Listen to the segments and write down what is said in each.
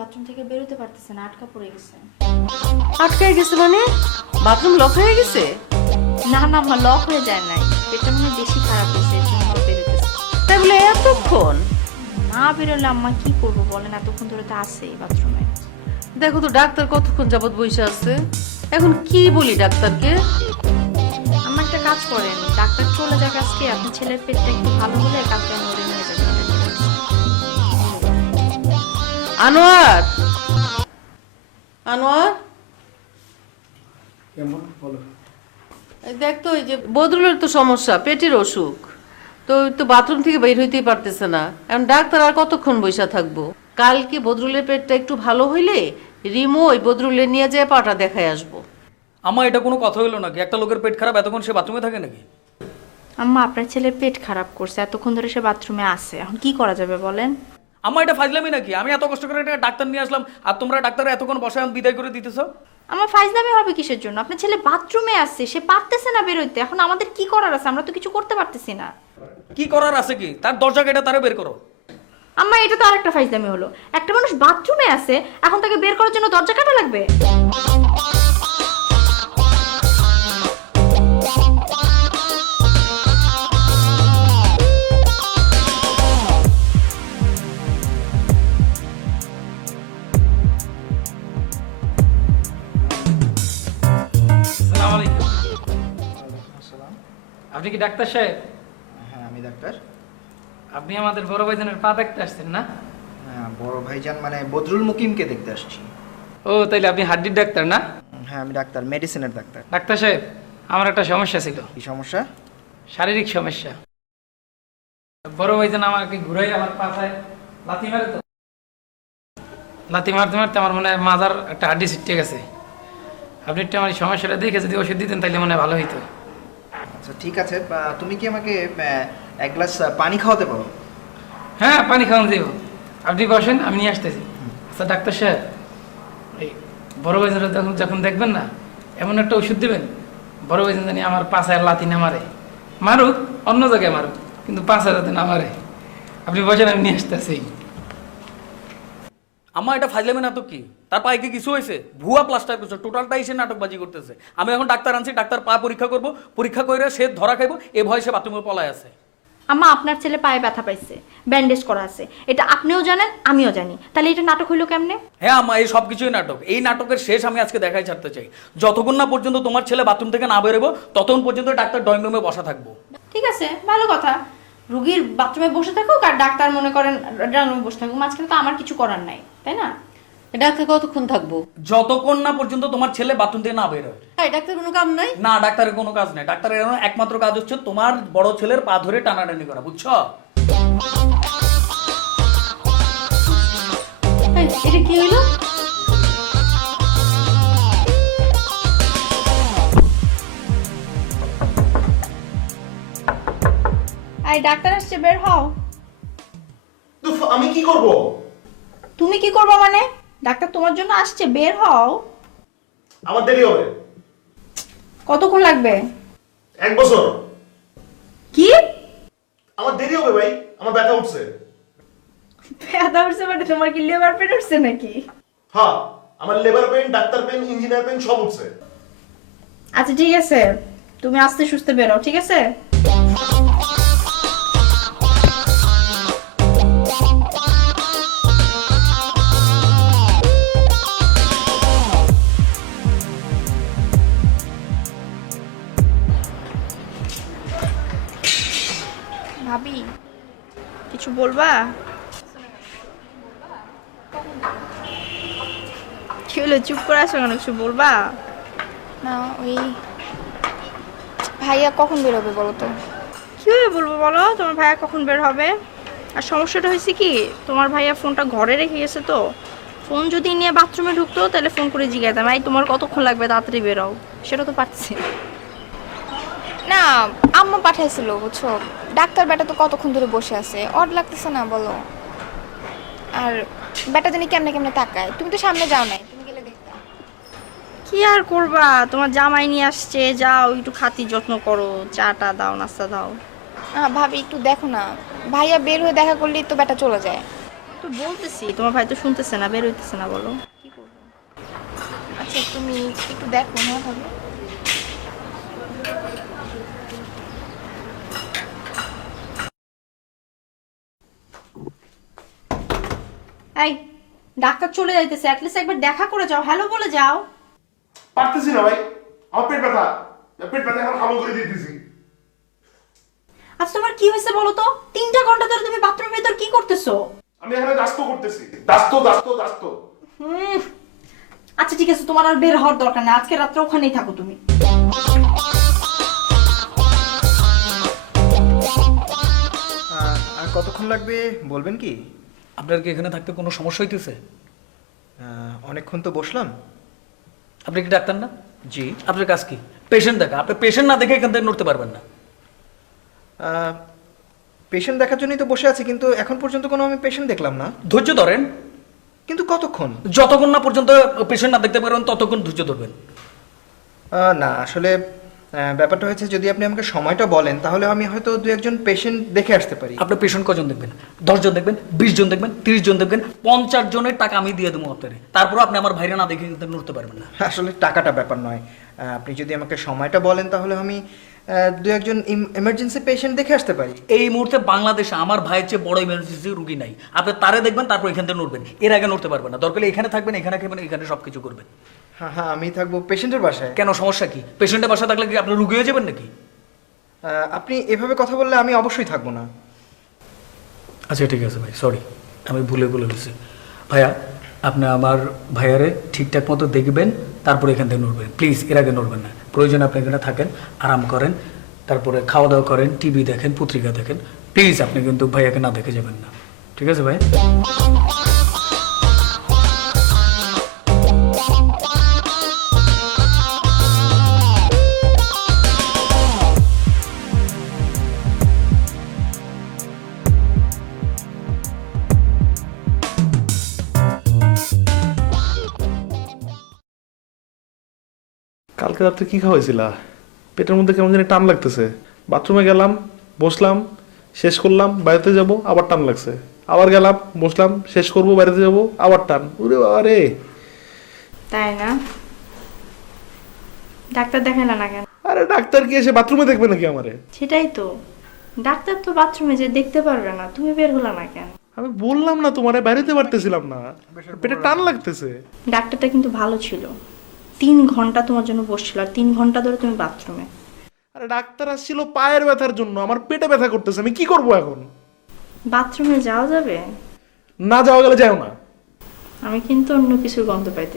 Bathroom থেকে বের হতে পারতেছে না, আটকা পড়ে গেছে। আটকায় গেছে মানে? বাথরুম লক হয়ে গেছে? না না মা, লক হয়ে যায় নাই, পেটটা মনে হয় বেশি খারাপ হয়েছে, এর জন্য বের হতেছে। তাই বলে এতক্ষণ? না বেরোলে আম্মা কি করবো বলেন, এতক্ষণ ধরে তো আছেই বাথরুমে। দেখো তো ডাক্তার কতক্ষণ যাবত বসে আছে, এখন কি বলি ডাক্তারকে? আম্মা একটা কাজ করেন, ডাক্তার চলে যাক আজকে, আপনার ছেলের পেটটা একটু ভালো হলে কালকে আমি ওরে নিয়ে যাবেন। আনোয়ার, আনোয়ার, কেমন বলো? এই দেখ তো, এই যে বদরুলের তো সমস্যা, পেটের অসুখ, তো ওই তো বাথরুম থেকে বের হইতেই পারতেছে না। এখন ডাক্তার আর কতক্ষণ বসে থাকবো? কালকে বদরুলের পেটটা একটু ভালো হইলে রিমো ওই বদরুলের নিয়ে যেয়ে পাটা দেখায় আসবো। আমার এটা কোনো কথা হইলো নাকি? একটা লোকের পেট খারাপ এতক্ষণ সে বাথরুমে থাকে নাকি? আম্মা আপনার ছেলের পেট খারাপ করছে, এতক্ষণ ধরে সে বাথরুমে আছে, এখন কি করা যাবে বলেন? আমার এটা ফাজলামি নাকি? আমি এত কষ্ট করে একটা ডাক্তার নিয়ে আসলাম আর তোমরা ডাক্তার এতক্ষণ বসায় বিদায় করে দিতেছো। আমার ফাইজলামি হবে কিসের জন্য? আপনার ছেলে বাথরুমে আছে, সে পারতেছে না বেরোইতে, এখন আমাদের কি করার আছে? আমরা তো কিছু করতে পারতেছি না। কি করার আছে কি? তার দরজা কেটে তারে বের করো। আম্মা এটা তো আরেকটা ফাইজলামি হলো, একটা মানুষ বাথরুমে আছে, এখন তাকে বের করার জন্য দরজা কাটা লাগবে? আসসালামু আলাইকুম। আসসালাম। আপনি কি ডাক্তার সাহেব? হ্যাঁ আমি ডাক্তার। আপনি আমাদের বড় ভাইজানের পা দেখতে আসছেন না? হ্যাঁ বড় ভাইজান মানে বদরুল মুকিমকে দেখতে আসছি। ও তাইলে আপনি হাড্ডির ডাক্তার না? হ্যাঁ আমি ডাক্তার, মেডিসিনের ডাক্তার। ডাক্তার সাহেব, আমার একটা সমস্যা ছিল, কি সমস্যা? শারীরিক সমস্যা। বড় ভাইজান আমাকে ঘুরাই আমার পাছায় লাথি মারে, তো লাথি মারতে মারতে আমার মনে হয় মাথার একটা হাড্ডি ছিটকে গেছে। আপনি একটু আমার এই সমস্যাটা দেখে যদি ওষুধ দিতেন তাইলে মনে হয় ভালো হইতো। আচ্ছা ঠিক আছে, তুমি কি আমাকে এক গ্লাস পানি খাওয়াতে পারো? হ্যাঁ পানি খাওয়ান দেব, আপনি বসেন আমি নিয়ে আসতেছি। আচ্ছা ডাক্তার সাহেব, এই বড় ভাইজানরা যখন যখন দেখবেন না, এমন একটা ওষুধ দেবেন বড় ভাইজান জানি আমার পাছায় লাথি না মারে, মারুক অন্য জায়গায় মারুক, কিন্তু পাছায় যাতে না মারে। আপনি বসেন আমি নিয়ে আসতেছি। আমার এটা ফাজলামি নাটক কি? তার পায়ে কি কিছু হয়েছে? ভুয়া প্লাস্টার করছে, টোটালটাই সে নাটকবাজি করতেছে। আমি এখন ডাক্তার আনছি, ডাক্তার পা পরীক্ষা করব, পরীক্ষা করে সে ধরা খাইব, এ ভয় সে বাথরুমে পলায় আছে। আম্মা আপনার ছেলে পায়ে ব্যথা পাইছে, ব্যান্ডেজ করা আছে, এটা আপনিও জানেন আমিও জানি, তাহলে এটা নাটক হইলো কেমনে? হ্যাঁ আমা, এই সব কিছুই নাটক। এই নাটকের শেষ আমি আজকে দেখাই ছাড়তে চাই। যতক্ষণ না পর্যন্ত তোমার ছেলে বাথরুম থেকে না বেরোবো ততক্ষণ পর্যন্ত ডাক্তার ড্রয়িং রুমে বসা থাকবো। ঠিক আছে, ভালো কথা, রুগীর বাথরুমে বসে থাকুক আর ডাক্তার মনে করেন ড্রয়িং রুমে বসে থাকুক, মাঝখানে তো আমার কিছু করার নাই, তাই না? ডাক্তার কতক্ষণ থাকবো? যতক্ষণ না পর্যন্ত তোমার ছেলে বাথরুম থেকে না বেরোয়। হ্যাঁ, ডাক্তার কোনো কাম নাই? না, ডাক্তারের কোনো কাজ নেই। ডাক্তারের এখন একমাত্র কাজ হচ্ছে তোমার বড় ছেলের পা ধরে টানাটানি করা, বুঝছো? এই, এটা কি হইলো? আই ডাক্তার আসছে, বের হও। আমি কি করব? তুমি কি করবা মানে? ডাক্তার তোমার জন্য আসছে, বের হও। আমার দেরি হবে। কতক্ষণ লাগবে? 1 বছর। কি? আমার দেরি হবে ভাই, আমার ব্যথা উঠছে। ব্যথা উঠছে মানে তোমার কি লেবার পেন উঠছে নাকি? হ্যাঁ, আমার labour pain, doctor pain, engineer pain সব উঠছে। আচ্ছা ঠিক আছে, তুমি আস্তে সুস্তে বেরো, ঠিক আছে? ভাবি কিছু বলবা? কি হলো, চুপ করে আসো কেন? কিছু বলবা? না ওই ভাইয়া কখন বেরোবে বলো তো? কিভাবে বলবো বলো, তোমার ভাইয়া কখন বের হবে? আর সমস্যাটা হয়েছে কি, তোমার ভাইয়া ফোনটা ঘরে রেখে গেছে, তো ফোন যদি নিয়ে বাথরুমে ঢুকতো তাহলে ফোন করে জিজ্ঞাসাম, এই তোমার কতক্ষণ লাগবে, তাড়াতাড়ি বেরোও, সেটা তো পারছি না। না আম্মা পাঠাইছিল বুঝছো, ডাক্তার বেটা তো কতক্ষণ ধরে বসে আছে, অড লাগতেছে না বলো? আর বেটা জানি কেমনে কেমনে তাকায়, তুমি তো সামনে যাও নাই, তুমি গেলে দেখতা। কি আর করবা, তোমার জামাই নিয়ে আসছে, যাও একটু খাতি যত্ন করো, চাটা দাও, নাস্তা দাও। ভাবি একটু দেখো না, ভাইয়া বের হয়ে দেখা করলেই তো বেটা চলে যায়। তো বলতেছি তোমার ভাই তো শুনতেছে না, বের হইতেছে না, বলো কি করবো? আচ্ছা তুমি একটু দেখো না তাহলে। এই ডাক্তার চলে যাইতেছে, অ্যাটলিস্ট একবার দেখা করে যাও, হ্যালো বলে যাও। পারতেছি না ভাই, আমার পেট ব্যথা এখন আমল করে দিতেছি। আচ্ছা তোমার কি হয়েছে বলো তো? 3টা ঘন্টা ধরে তুমি বাথরুমের ভিতর কি করতেছো? আমি এখানে দাস্ত করতেছি, দাস্ত। আচ্ছা ঠিক আছে, তোমার আর বের হওয়ার দরকার নেই, আজকে রাত্রে ওখানেই থাকো তুমি। আর কতক্ষণ লাগবে বলবেন কি? আপনার কি এখানে থাকতে কোনো সমস্যা হইতেছে? অনেকক্ষণ তো বসলাম। আপনি কি ডাক্তার না? জি। আপনার কাজ কি? পেশেন্ট দেখা। আপনি পেশেন্ট না দেখে এখান থেকে নড়তে পারবেন না। পেশেন্ট দেখার জন্যই তো বসে আছি, কিন্তু এখন পর্যন্ত কোনো আমি পেশেন্ট দেখলাম না। ধৈর্য ধরেন, কিন্তু কতক্ষণ? যতক্ষণ না পর্যন্ত পেশেন্ট না দেখতে পারবেন ততক্ষণ ধৈর্য ধরবেন। না আসলে ব্যাপারটা হয়েছে, যদি আপনি আমাকে সময়টা বলেন তাহলে আমি হয়তো 2-1 পেশেন্ট দেখে আসতে পারি। আপনি পেশেন্ট কজন দেখবেন? 10 জন দেখবেন, 20 জন দেখবেন, 30 জন দেখবেন, 50 জনের টাকা আমি দিয়ে দেবো আপনারে। তারপর আপনি আমার ভাইরা না দেখে কিন্তু নড়তে পারবেন না। আসলে টাকাটা ব্যাপার নয়, আপনি যদি আমাকে সময়টা বলেন তাহলে আমি 2-1 এমার্জেন্সি পেশেন্ট দেখে আসতে পারি। এই মুহূর্তে বাংলাদেশে আমার ভাইয়ের চেয়ে বড় ইমার্জেন্সি রুগী নাই। আপনি তারে দেখবেন, তারপর এখান থেকে নড়বেন, এর আগে নড়তে পারবেন না। দরকার হলে এখানে থাকবেন, এখানে খাবেন, এখানে সবকিছু করবেন। হ্যাঁ, আমি থাকবো পেশেন্টের বাসায়। কেন, সমস্যা কি? পেশেন্টের বাসা থাকলে কি আপনি রুগী হয়ে যাবেন নাকি? আপনি এভাবে কথা বললে আমি অবশ্যই থাকবো না। আচ্ছা ঠিক আছে ভাই, সরি, আমি ভুলে বলেছি। ভাইয়া, আপনি আমার ভাইয়ারে ঠিকঠাক মতো দেখবেন, তারপরে এখান থেকে নড়বেন প্লিজ, এর আগে নড়বেন না। প্রয়োজন আপনি এখানে থাকেন, আরাম করেন, তারপরে খাওয়া দাওয়া করেন, টিভি দেখেন, পত্রিকা দেখেন, প্লিজ আপনি কিন্তু ভাইয়াকে না দেখে যাবেন না, ঠিক আছে ভাই? কালকে রাত্রে কি খাওয়াইছিলা? পেটের মধ্যে কেমন জানি টান লাগতেছে। বাথরুমে গেলাম, বসলাম, শেষ করলাম, বাইরে যাব, আবার টান লাগছে। আবার গেলাম, বসলাম, শেষ করব, বাইরে যাব, আবার টান। ওরে বাবা রে! তাই না? ডাক্তার দেখাইলা না কেন? আরে ডাক্তার কি এসে বাথরুমে দেখবে নাকি আমারে? সেটাই তো, ডাক্তার তো বাথরুমে যে দেখতে পারবে না, তুমি বের হলা না কেন? আমি বললাম না তোমারে, বাইরেতে পারতেছিলাম না, পেটে টান লাগতেছে। ডাক্তারটা কিন্তু ভালো ছিল, 3 ঘন্টা তোমার জন্য বসছিল, আর 3 ঘন্টা ধরে তুমি বাথরুমে। আরে ডাক্তার আসছিল পায়ের ব্যথার জন্য, আমার পেটে ব্যথা করতেছে, আমি কি করব এখন? বাথরুমে যাওয়া যাবে? না যাওয়া গেলে যাও না। আমি কিন্তু অন্য কিছুর গন্ধ পাইতে।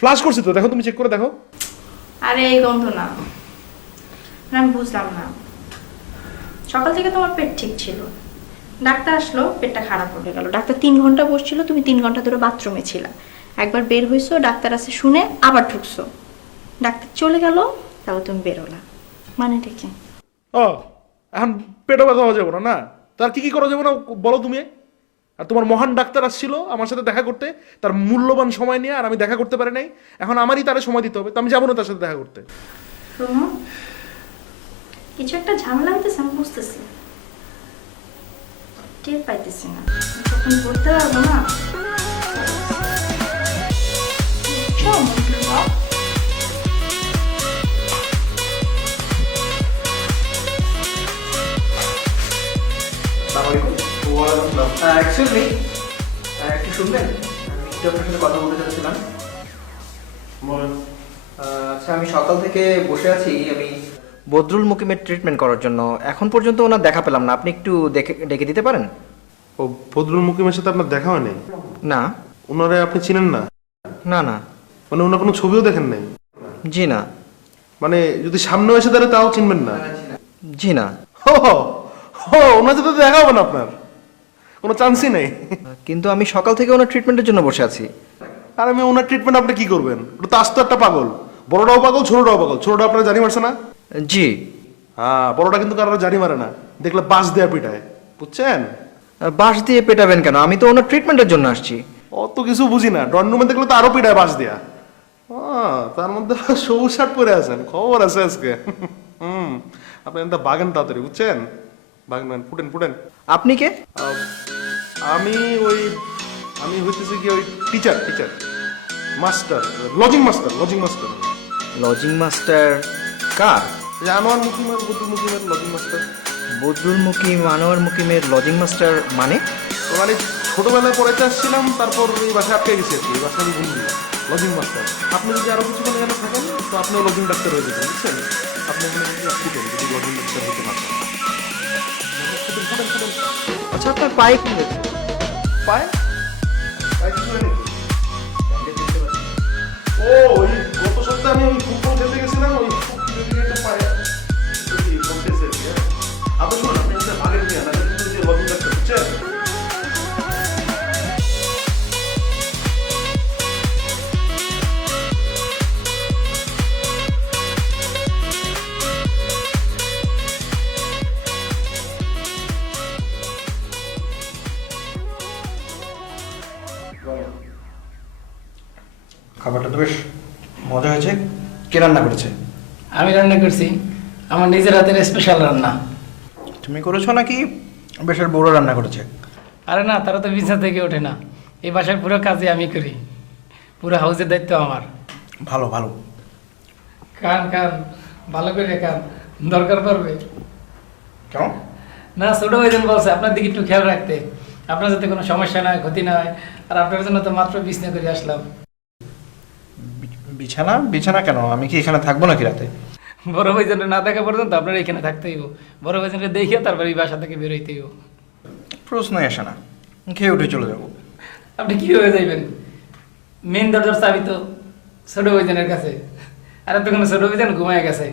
ফ্লাশ করছি তো, দেখো, তুমি চেক করে দেখো। আরে এই গন্ধ না, আমি বুঝলাম না। সকাল থেকে তোমার পেট ঠিক ছিল, ডাক্তার আসলো, পেটটা খারাপ হয়ে গেল। ডাক্তার 3 ঘন্টা বসছিল, তুমি 3 ঘন্টা ধরে বাথরুমে ছিলা। একবার বের হইছো, ডাক্তার আছে শুনে আবার ঢুকছো, ডাক্তার চলে গেল, তাও তুমি বেরোলা, মানেটা কি? ও, এখন পেটে ব্যথা হয়ে যাবো না? না, তার কি কি করা যাবে না বলো তুমি? আর তোমার মহান ডাক্তার আসছিল আমার সাথে দেখা করতে, তার মূল্যবান সময় নিয়ে, আর আমি দেখা করতে পারি নাই। এখন আমারই তারে সময় দিতে হবে, তো আমি যাবো না তার সাথে দেখা করতে। শোনো, কিছু একটা ঝামেলা হইতেছে, আমি বুঝতেছি, টের পাইতেছি না, যখন বলতে পারবো না। চল, মন্ত্রী বাবা। এক্সকিউজ মি, একটু শুনবেন? আমি একটু আপনার সাথে কথা বলতে চাচ্ছিলাম। আচ্ছা, আমি সকাল থেকে বসে আছি, আমি বদরুল মুকিমের ট্রিটমেন্ট করার জন্য। এখন পর্যন্ত ওনার দেখা পেলাম না, আপনি একটু ডেকে দিতে পারেন? ও, বদরুল মুকিমের সাথে আপনার দেখা হয়নি? না। ওনারে আপনি চিনেন না? না না। মানে ওনার কোনো ছবিও দেখেন নাই? জি না। মানে যদি সামনে এসে দাঁড়ায় তাও চিনবেন না? জি না। ওনার সাথে দেখা হবে না আপনার, কোনো চান্সই নেই। কিন্তু আমি সকাল থেকে ওনার ট্রিটমেন্টের জন্য বসে আছি। আর আমি ওনার ট্রিটমেন্ট আপনি কি করবেন? ওটা তো আস্ত একটা পাগল, বড়টাও পাগল, ছোটটাও পাগল। ছোটটা আপনারা জানি মারছে না? জি। হ্যাঁ, বড়টা কিন্তু কারোর জানি মারে না, দেখলে বাস দেয়া পিটায়, বুঝছেন? বাঁশ দিয়ে পেটাবেন কেন? আমি তো ওনার ট্রিটমেন্টের জন্য আসছি। অত কিছু বুঝি না, ডন্ডরুমে দেখলে তো আরো পিটায় বাস দেয়া। তার মধ্যে সবুজ শার্ট পরে আছেন, খবর আছে আজকে। আপনি এটা বাগান তাড়াতাড়ি, বুঝছেন? বাগান ফুটেন ফুটেন। আপনি কে? আমি হইতেছি কি ওই teacher master lodging master lodging master কার? আনোয়ার মুকিমের বদরুল মুকিমের লজিং মাস্টার। বদরুল মুকিম, আনোয়ার মুকিমের লজিং মাস্টার মানে? মানে ছোটবেলায় পড়াইতে আসছিলাম, তারপর এই বাসায় আটকে গেছি আর কি, এই বাসায় আমি বন্ধু লজিং মাস্টার। আপনি যদি আরো কিছু এখানে থাকেন তো আপনিও লজিং ডাক্তার হয়ে যেতেন, বুঝছেন? আপনি এখানে যদি আসতেন যদি লজিং ডাক্তার হতে পারতেন। আচ্ছা, আপনার পায়ে কি হয়েছে? পায় পায় কিছু হয়নি তো? ও ওই গত সপ্তাহে আমি ওই ফুটবল খেলতে গেছিলাম, ওই ফুটবল পায়ে কমতেছে। আপনি শুনুন, আপনি একটা ভাগের নিয়ে না কিন্তু যে লজিং ডাক্তার, বুঝছেন? খাবারটা তো বেশ মজা হয়েছে। কে রান্না করেছে? আমি রান্না করছি, আমার নিজের হাতের স্পেশাল রান্না। তুমি করেছো নাকি বেশের বড় রান্না করেছে? আরে না, তারা তো বিছানা থেকে ওঠে না, এই বাসার পুরো কাজে আমি করি, পুরো হাউসের দায়িত্ব আমার। ভালো ভালো। কান কান ভালো করে কান, দরকার পড়বে। কেমন? না, ছোট ভাইজন বলছে আপনার দিকে একটু খেয়াল রাখতে, আপনার যাতে কোনো সমস্যা না হয়, ক্ষতি না হয়। আর আপনার জন্য তো মাত্র বিছনা করে আসলাম। বিছানা? বিছানা কেন? আমি কি এখানে থাকবো নাকি রাতে? বড় ভাইজনটা না দেখা পর্যন্ত আপনার এখানে থাকতে হইব। বড় ভাইজনটা দেখে তারপরে এই বাসা থেকে বেরোইতে হইব। প্রশ্নই আসে না, খেয়ে উঠে চলে যাবো। আপনি কীভাবে যাইবেন? মেন দরজার চাবি তো ছোট ভাইজনের কাছে, আর এতক্ষণ ছোট ভাইজন ঘুমায় গেছে,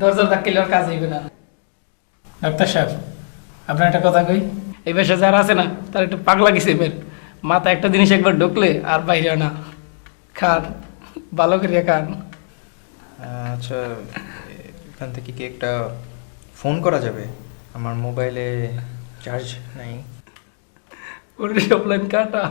দরজার ধাক্কিলে আর কাজ হইবে না। ডাক্তার সাহেব, আপনার একটা কথা কই, এই বাসায় যারা আছে না তার একটু পাগলা কিসিমের মাথা, একটা জিনিস একবার ঢুকলে আর বাইরে না। খান, ভালো করে খান। আচ্ছা, এখান থেকে কি একটা ফোন করা যাবে? আমার মোবাইলে চার্জ নাই। ওর অফলাইন কাটা।